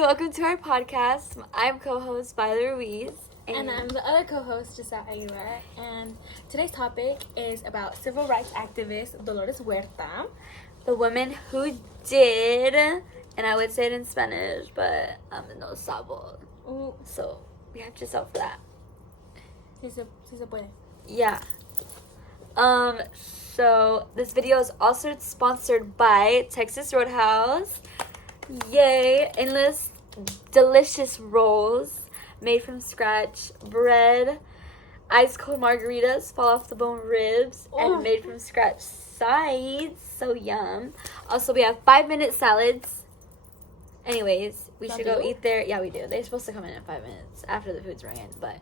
Hi, welcome to our podcast. I'm co-host Violet Ruiz. And I'm the other co-host, Giselle Aguilera. And today's topic is about civil rights activist Dolores Huerta. The woman who did, and I would say it in Spanish, but no sabo. Ooh. So we have Giselle for that. Si se puede. Yeah. So this video is also sponsored by Texas Roadhouse. Yay! Endless delicious rolls made from scratch, bread, ice cold margaritas, fall off the bone ribs, and made from scratch sides. So yum. Also, we have 5-minute salads. Anyways, we should go eat there. Yeah, we do. They're supposed to come in 5 minutes after the food's running, but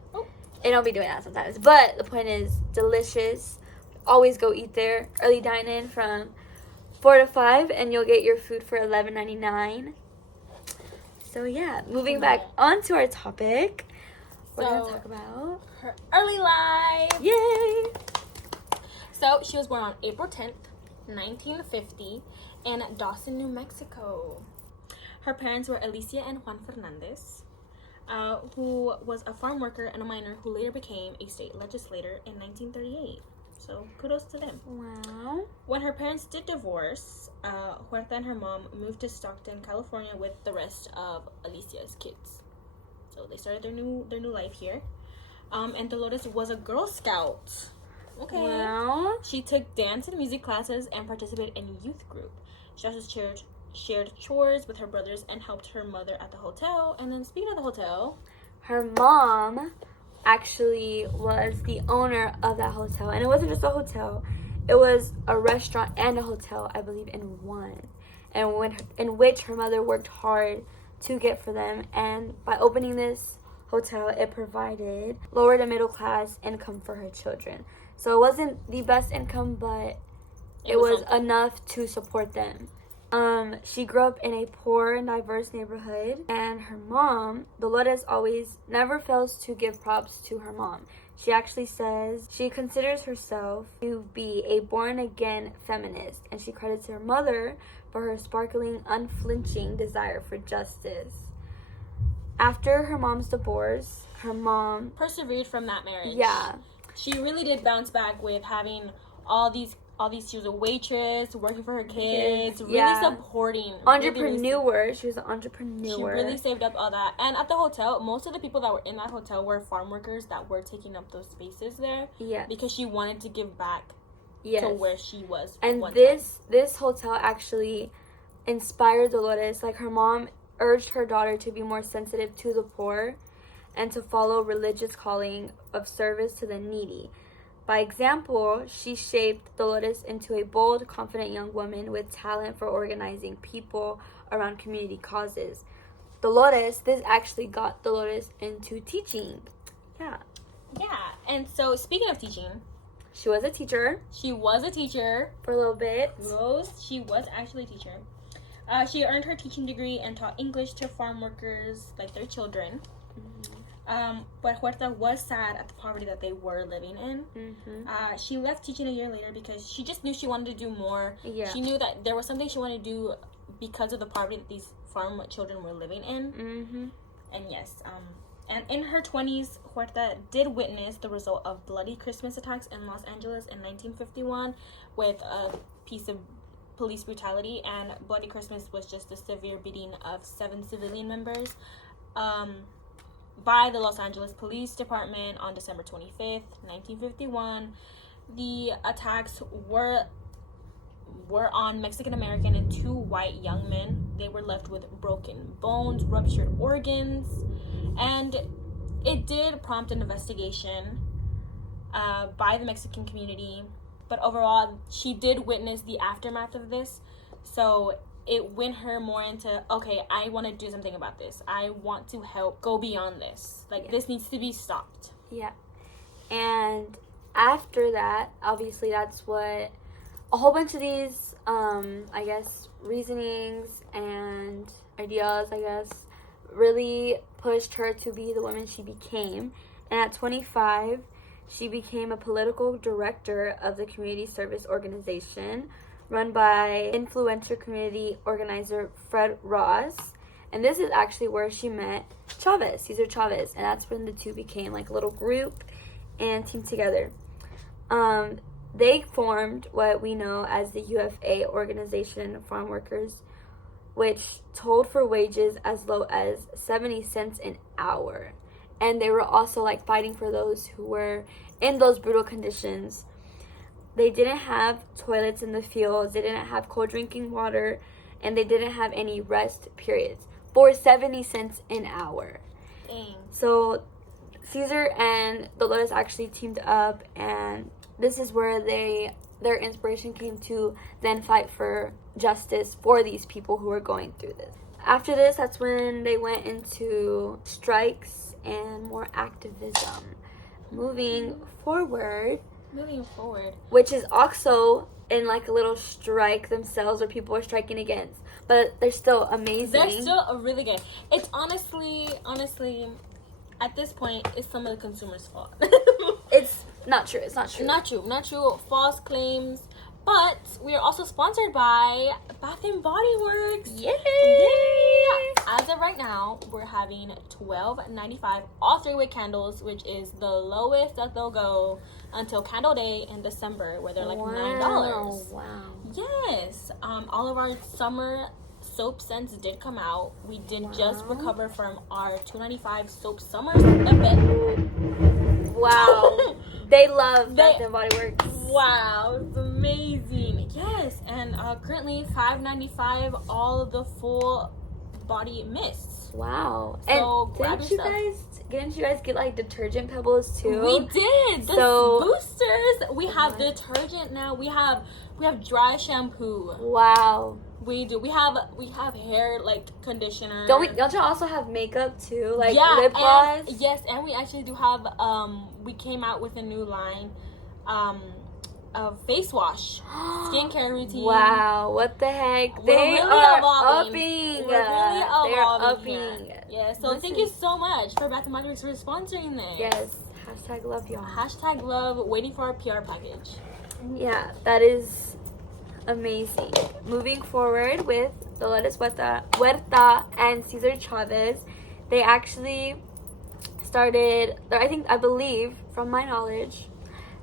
they don't be doing that sometimes. But the point is, delicious. Always go eat there. Early dine in from 4 to 5, and you'll get your food for $11.99. So yeah, moving back onto our topic, we're gonna talk about her early life. Yay! So she was born on April 10th, 1950, in Dawson, New Mexico. Her parents were Alicia and Juan Fernandez, who was a farm worker and a miner who later became a state legislator in 1938. So kudos to them. Wow. When her parents did divorce, Huerta and her mom moved to Stockton, California with the rest of Alicia's kids. So they started their new life here. And Dolores was a Girl Scout. Okay. Wow. She took dance and music classes and participated in youth group. She also shared chores with her brothers and helped her mother at the hotel. And then speaking of the hotel, her mom actually was the owner of that hotel, and it wasn't just a hotel, it was a restaurant and a hotel, I believe, in one, and in which her mother worked hard to get for them. And by opening this hotel, it provided lower to middle class income for her children. So it wasn't the best income, but it was enough to support them. She grew up in a poor and diverse neighborhood, and her mom, Dolores, always never fails to give props to her mom. She actually says she considers herself to be a born-again feminist, and she credits her mother for her sparkling, unflinching desire for justice. After her mom's divorce, her mom persevered from that marriage. Yeah. She really did bounce back with having all these, she was a waitress, working for her kids, really supporting. Entrepreneur. She was an entrepreneur. She really saved up all that. And at the hotel, most of the people that were in that hotel were farm workers that were taking up those spaces there. Yeah. Because she wanted to give back to where she was. And this hotel actually inspired Dolores. Like, her mom urged her daughter to be more sensitive to the poor and to follow religious calling of service to the needy. By example, she shaped Dolores into a bold, confident young woman with talent for organizing people around community causes. This actually got Dolores into teaching. Yeah, and so speaking of teaching, she was a teacher. She was a teacher. For a little bit. She was actually a teacher. She earned her teaching degree and taught English to farm workers, like their children. Mm-hmm. But Huerta was sad at the poverty that they were living in. Mm-hmm. She left teaching a year later because she just knew she wanted to do more. Yeah. She knew that there was something she wanted to do because of the poverty that these farm children were living in. Mm-hmm. And yes, and in her 20s, Huerta did witness the result of bloody Christmas attacks in Los Angeles in 1951 with a piece of police brutality. And Bloody Christmas was just a severe beating of 7 civilian members. By the Los Angeles Police Department on December 25th, 1951. The attacks were on Mexican American and 2 white young men. They were left with broken bones, ruptured organs, and it did prompt an investigation by the Mexican community. But overall, she did witness the aftermath of this, so it went her more into, okay, I want to do something about this. I want to help go beyond this. This needs to be stopped. Yeah. And after that, obviously, that's what a whole bunch of these, I guess, reasonings and ideas, I guess, really pushed her to be the woman she became. And at 25, she became a political director of the community service organization run by influential community organizer Fred Ross. And this is actually where she met Chavez, Cesar Chavez. And that's when the two became like a little group and teamed together. They formed what we know as the UFA, Organization of Farm Workers, which told for wages as low as 70 cents an hour. And they were also like fighting for those who were in those brutal conditions. They didn't have toilets in the fields, they didn't have cold drinking water, and they didn't have any rest periods for 70 cents an hour. Dang. So Cesar and Dolores actually teamed up, and this is where their inspiration came to then fight for justice for these people who were going through this. After this, that's when they went into strikes and more activism. Moving forward, which is also in like a little strike themselves where people are striking against, but they're still amazing. They're still really good. It's honestly, at this point, it's some of the consumers' fault. It's not true. It's not true. Not true. False claims. But we are also sponsored by Bath and Body Works. Yay! As of right now, we're having $12.95 all 3-way candles, which is the lowest that they'll go until Candle Day in December, where they're like $9. Wow. Yes. All of our summer soap scents did come out. We did just recover from our $2.95 soap summer event. Wow. They love Bath and Body Works. Wow, it's amazing. Yes, and currently $5.95 all of the full body mists. Wow. So and didn't you guys get like detergent pebbles too? We did. The boosters. We have detergent now. We have dry shampoo. Wow. We do. We have hair like conditioner. Don't you also have makeup too? Like lip gloss? Yes, and we actually do have we came out with a new line of face wash, skincare routine. Wow, what the heck? They are upping. They're upping. Yeah, so thank you so much for Bath & Body Works for sponsoring this. Yes. #love y'all. #love, waiting for our PR package. Yeah, that is amazing. Moving forward with Dolores Huerta and Cesar Chavez, they actually started, I believe, from my knowledge,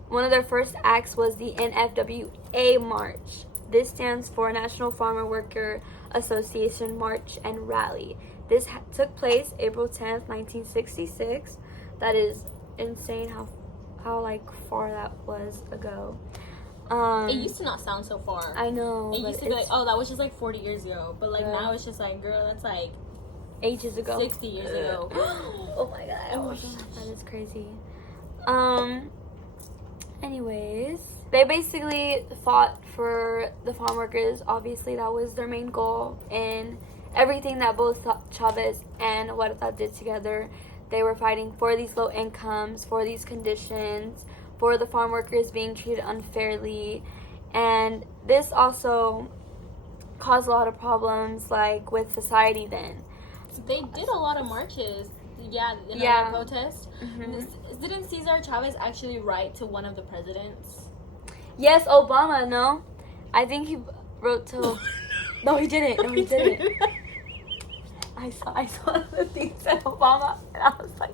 one of their first acts was the NFWA March. This stands for National Farmer Worker Association March and Rally. This took place April 10th, 1966. That is insane how like far that was ago. It used to not sound so far. I know. It used to be like, oh, that was just like 40 years ago. But like now it's just like, girl, that's like ages ago. 60 years ago. Oh my god. Oh my god. That is crazy. Anyways, they basically fought for the farm workers. Obviously, that was their main goal. And everything that both Chavez and Huerta did together, they were fighting for these low incomes, for these conditions, for the farm workers being treated unfairly. And this also caused a lot of problems, like, with society then. They did a lot of marches. Yeah, in a lot of protests. Mm-hmm. Didn't Cesar Chavez actually write to one of the presidents? Yes, Obama, no? I think he wrote to... No, he didn't. No, he didn't. I saw the thing said Obama, and I was like...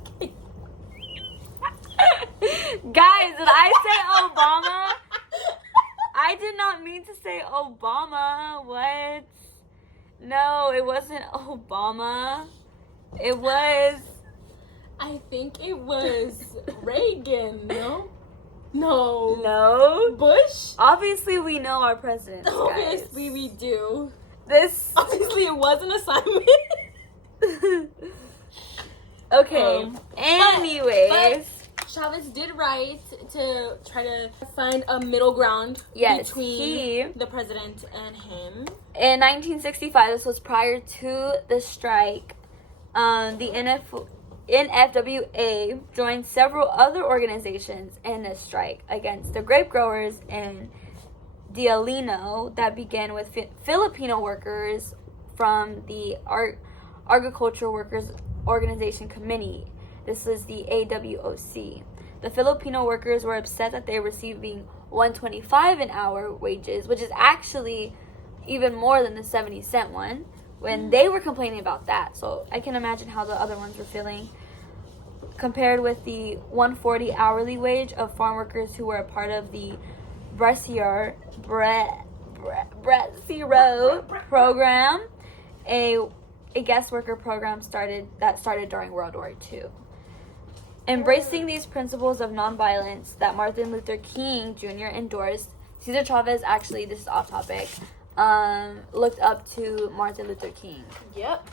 Guys, did I say Obama? I did not mean to say Obama. What? No, it wasn't Obama. It was... I think it was Reagan, no? No. Bush? Obviously, we know our president. Obviously, we do. Obviously, it was an assignment. Okay. Anyways. But Chavez did write to try to find a middle ground between the president and him. In 1965, this was prior to the strike, the NFWA joined several other organizations in a strike against the grape growers in Dialino that began with Filipino workers from the Agricultural Workers Organization Committee. This is the AWOC. The Filipino workers were upset that they were receiving $1.25 an hour wages, which is actually even more than the 70-cent one. when they were complaining about that. So I can imagine how the other ones were feeling compared with the $1.40 hourly wage of farm workers who were a part of the Bressier program, a guest worker program started during World War II. Embracing these principles of nonviolence that Martin Luther King Jr. endorsed, Cesar Chavez, actually, this is off topic, looked up to Martin Luther King. Yep.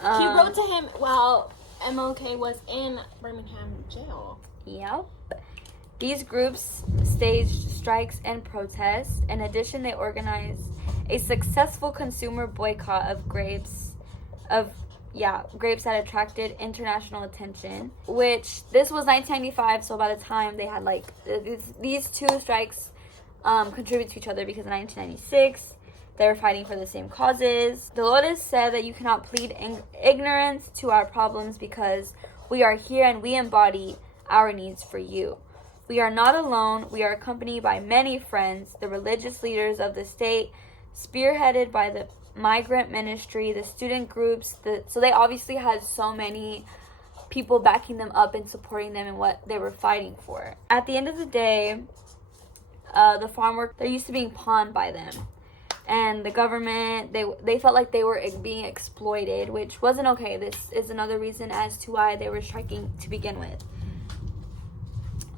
He wrote to him while MLK was in Birmingham jail. Yep. These groups staged strikes and protests. In addition, they organized a successful consumer boycott of grapes that attracted international attention, which this was 1995, so by the time they had like these two strikes contribute to each other, because in 1996 they were fighting for the same causes. Dolores said that you cannot plead ignorance to our problems because we are here and we embody our needs for you. We are not alone. We are accompanied by many friends, the religious leaders of the state, spearheaded by the migrant ministry, the student groups. So they obviously had so many people backing them up and supporting them in what they were fighting for. At the end of the day, the farm work, they're used to being pawned by them. And the government, they felt like they were being exploited, which wasn't okay. This is another reason as to why they were striking to begin with.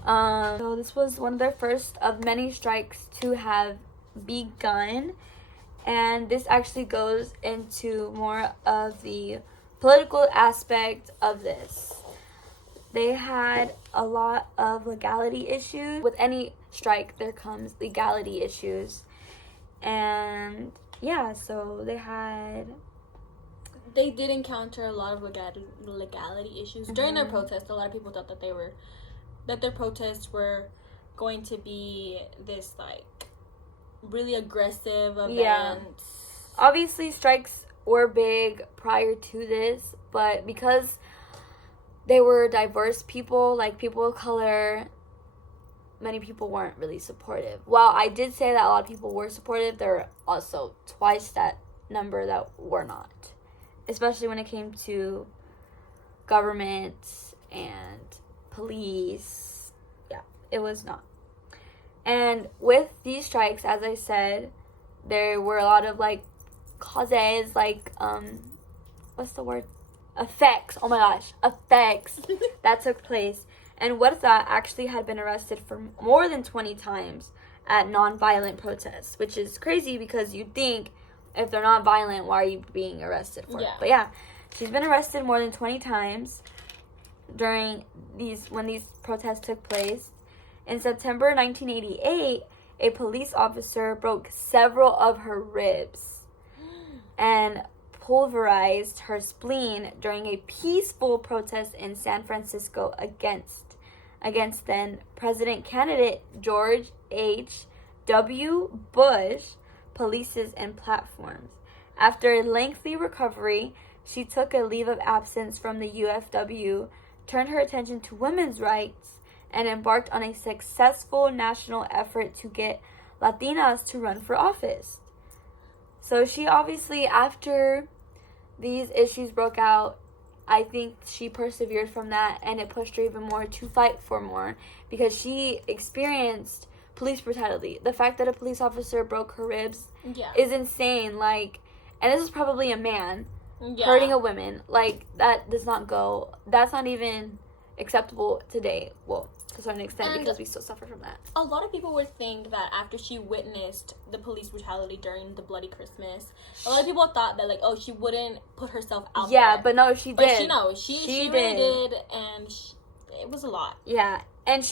So this was one of their first of many strikes to have begun. And this actually goes into more of the political aspect of this. They had a lot of legality issues. With any strike, there comes legality issues. And yeah, so they did encounter a lot of legality issues during their protest. A lot of people thought that their protests were going to be this like really aggressive event. Yeah. Obviously, strikes were big prior to this, but because they were diverse people, like people of color, many people weren't really supportive. While I did say that a lot of people were supportive, there were also twice that number that were not. Especially when it came to government and police. Yeah, it was not. And with these strikes, as I said, there were a lot of like causes, like what's the word? Effects. Oh my gosh, effects that took place. And Huerta actually had been arrested for more than 20 times at non-violent protests, which is crazy because you'd think if they're not violent, why are you being arrested for it? But yeah, she's been arrested more than 20 times when these protests took place. In September 1988, a police officer broke several of her ribs and pulverized her spleen during a peaceful protest in San Francisco against then President candidate George H.W. Bush policies and platforms. After a lengthy recovery, she took a leave of absence from the UFW, turned her attention to women's rights, and embarked on a successful national effort to get Latinas to run for office. So she obviously, after these issues broke out, I think she persevered from that, and it pushed her even more to fight for more, because she experienced police brutality. The fact that a police officer broke her ribs is insane. Like, and this is probably a man hurting a woman. Like, that's not even acceptable today. Well, to a certain extent, and because we still suffer from that. A lot of people would think that after she witnessed the police brutality during the Bloody Christmas, a lot of people thought that, like, oh, she wouldn't put herself out there. Yeah, but no, she did. But she really did, and it was a lot. Yeah, and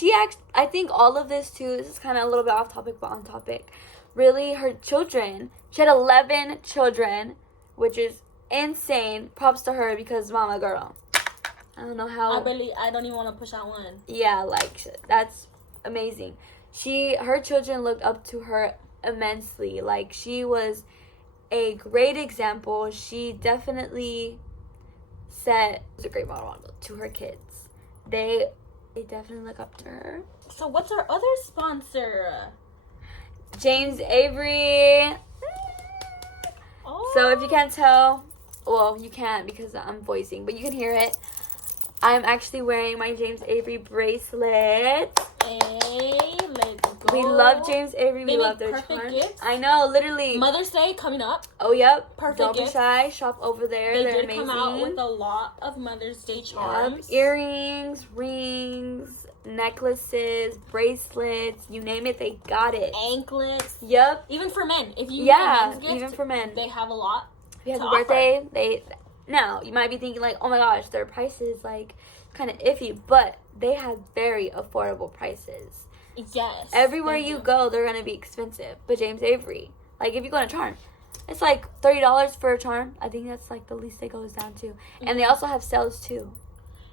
I think all of this, too, this is kind of a little bit off topic, but on topic. Really, her children, she had 11 children, which is insane. Props to her, because mama girl. I don't know how. I don't even want to push out one. Yeah, like, that's amazing. Her children looked up to her immensely. Like, she was a great example. She definitely was a great model to her kids. They definitely look up to her. So what's our other sponsor? James Avery. Oh. So if you can't tell, well, you can't because I'm voicing, but you can hear it. I'm actually wearing my James Avery bracelet. Hey, let's go. We love James Avery. They We love make their perfect charms. gifts. I know, literally. Mother's Day coming up. Oh, yep. Perfect Don't be gifts. shy. Shop over there. They They're did amazing. come out with a lot of Mother's Day charms. Yep. Earrings, rings, necklaces, bracelets, you name it, they got it. Anklets. Yep. Even for men. If you need a men's gift, even for men. they have a lot. If you have to a birthday, now you might be thinking like, oh my gosh, their prices like kind of iffy, but they have very affordable prices. Yes. Everywhere you go, they're gonna be expensive. But James Avery, like if you go on a charm, it's like $30 for a charm. I think that's like the least it goes down to. And they also have sales too.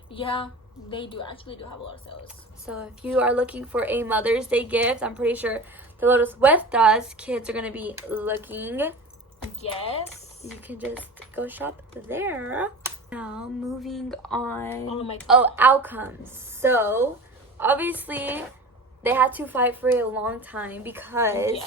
Yeah, they do actually have a lot of sales. So if you are looking for a Mother's Day gift, I'm pretty sure the Lotus Huertas kids are gonna be looking. Yes. You can just go shop there. Now moving on. Oh, outcomes. So obviously they had to fight for a long time because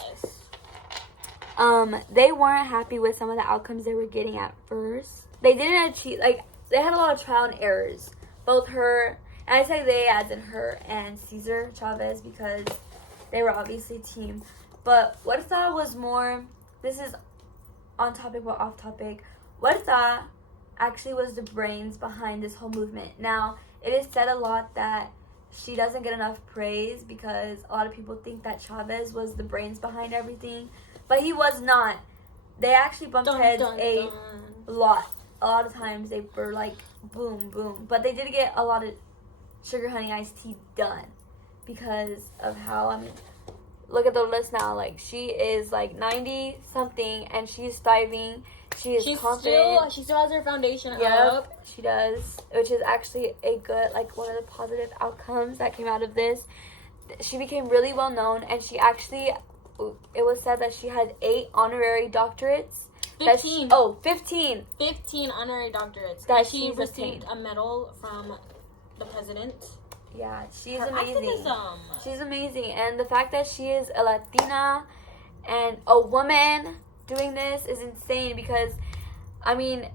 they weren't happy with some of the outcomes they were getting at first. They didn't achieve, like, they had a lot of trial and errors. Both her, and I say they as in her and Cesar Chavez because they were obviously a team. But Huerta was more, this is on topic but off topic. Huerta actually was the brains behind this whole movement. Now, it is said a lot that she doesn't get enough praise because a lot of people think that Chavez was the brains behind everything. But he was not. They actually bumped heads a lot. A lot of times they were like, boom, boom. But they did get a lot of Sugar Honey Iced Tea done because of how, I mean, look at the list now. Like, she is like 90-something and she's thriving. She's confident. She still has her foundation yep, up. She does, which is actually a good, like, one of the positive outcomes that came out of this. She became really well known and she actually, it was said that she had 8 honorary doctorates. 15. 15. 15 honorary doctorates. That she received a medal from the president. Yeah, she's Her amazing. activism. She's amazing. And the fact that she is a Latina and a woman doing this is insane because, I mean,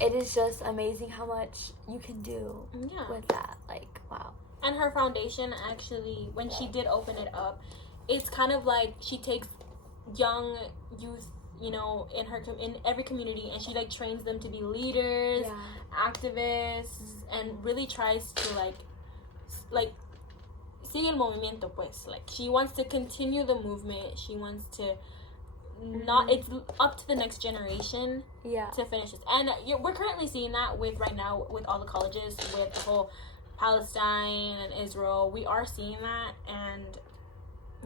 it is just amazing how much you can do with that. Like, wow. And her foundation actually, when she did open it up, it's kind of like she takes young youth, you know, in every community, and she like trains them to be leaders, activists, and really tries to like sigue el movimiento, pues. Like, she wants to continue the movement. She wants to not. It's up to the next generation to finish this, and we're currently seeing that right now with all the colleges, with the whole Palestine and Israel. We are seeing that, and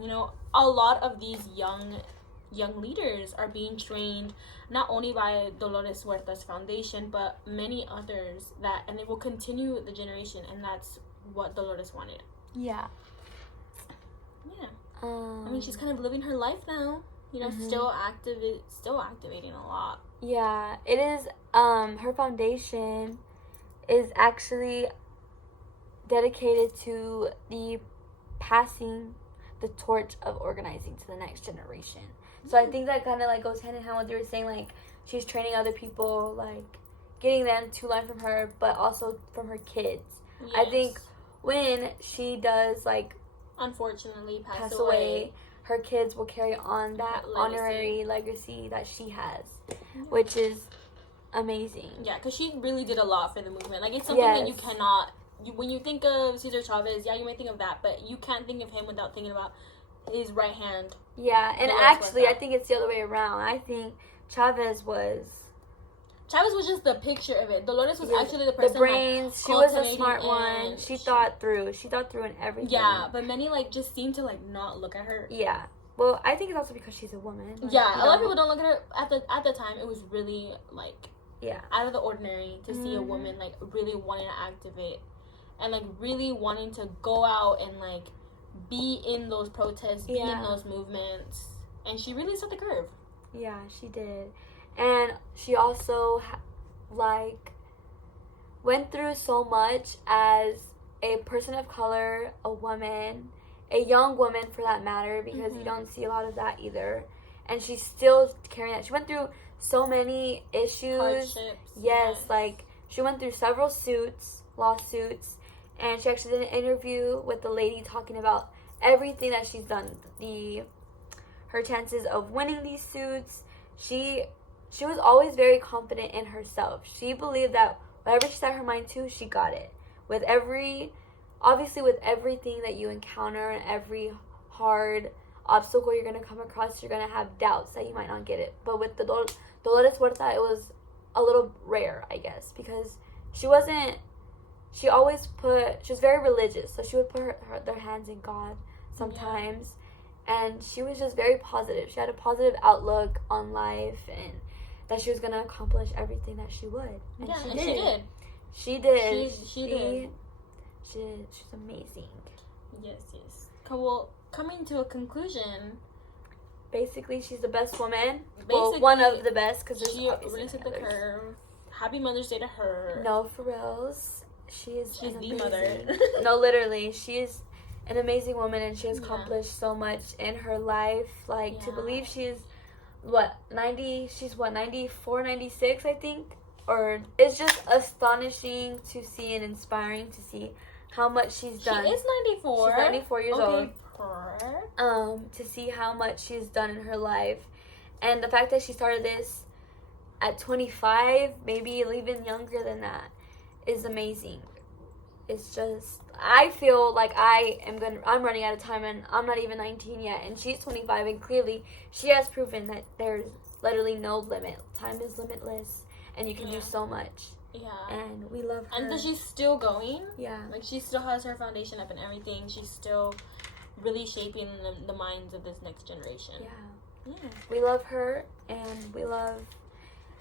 you know, a lot of these young leaders are being trained not only by Dolores Huerta's foundation, but many others and they will continue the generation, and that's what Dolores wanted. Yeah. I mean, she's kind of living her life now. You know, still activating a lot. Yeah, it is. Her foundation is actually dedicated to the passing the torch of organizing to the next generation. So I think that kind of like goes hand in hand with what you were saying. Like, she's training other people, like getting them to learn from her, but also from her kids. Yes. I think when she does like unfortunately pass away, her kids will carry on that honorary legacy that she has, which is amazing. Yeah, because she really did a lot for the movement. Like, it's something that you cannot. When you think of Cesar Chavez, you may think of that, but you can't think of him without thinking about his right hand. Yeah, and actually, I think it's the other way around. I think Chavez was just the picture of it. Dolores was actually the person. The brains. She was a smart one. She thought through. She thought through in everything. Yeah, but many just seem to not look at her. Yeah. Well, I think it's also because she's a woman. Like, yeah, a lot of people don't look at her at the time. It was really out of the ordinary to see a woman really wanting to activate and really wanting to go out and be in those protests, be in those movements, and she really set the curve. Yeah, she did. And she also went through so much as a person of color, a woman, a young woman for that matter, because you don't see a lot of that either. And she's still carrying that. She went through so many issues. Hardships. Yes, like she went through several lawsuits, and she actually did an interview with the lady talking about everything that she's done, her chances of winning these suits. She was always very confident in herself. She believed that whatever she set her mind to, she got it. With everything that you encounter and every hard obstacle you're going to come across, you're going to have doubts that you might not get it. But with the Dolores Huerta, it was a little rare, I guess, because she was very religious, so she would put their hands in God sometimes. And she was just very positive. She had a positive outlook on life, and that she was going to accomplish everything that she would. And she did. She did. She's amazing. Yes. Well, coming to a conclusion, basically, she's the best woman. Well, one of the best, because there's she obviously really set the curve. Happy Mother's Day to her. No, for reals. She's the mother. No, literally. She is an amazing woman, and she has accomplished so much in her life. Like, to believe she's, 90? She's 94, 96, I think? Or it's just astonishing to see and inspiring to see how much she's done. She is 94. She's 94 years old. Perfect. To see how much she's done in her life. And the fact that she started this at 25, maybe even younger than that, is amazing. It's just, I feel like I'm running out of time, and I'm not even 19 yet, and she's 25, and clearly she has proven that there's literally no limit. Time is limitless, and you can do so much. Yeah. And we love her. And that she's still going. Yeah. Like, she still has her foundation up and everything. She's still really shaping the minds of this next generation. Yeah. We love her, and we love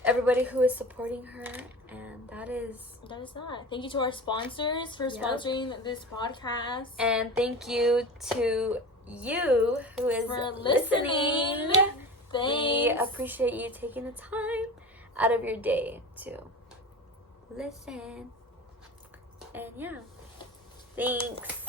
everybody who is supporting her, and that is that. Thank you to our sponsors for sponsoring this podcast. And thank you to you who is for listening. Thanks. We appreciate you taking the time out of your day to listen. And thanks.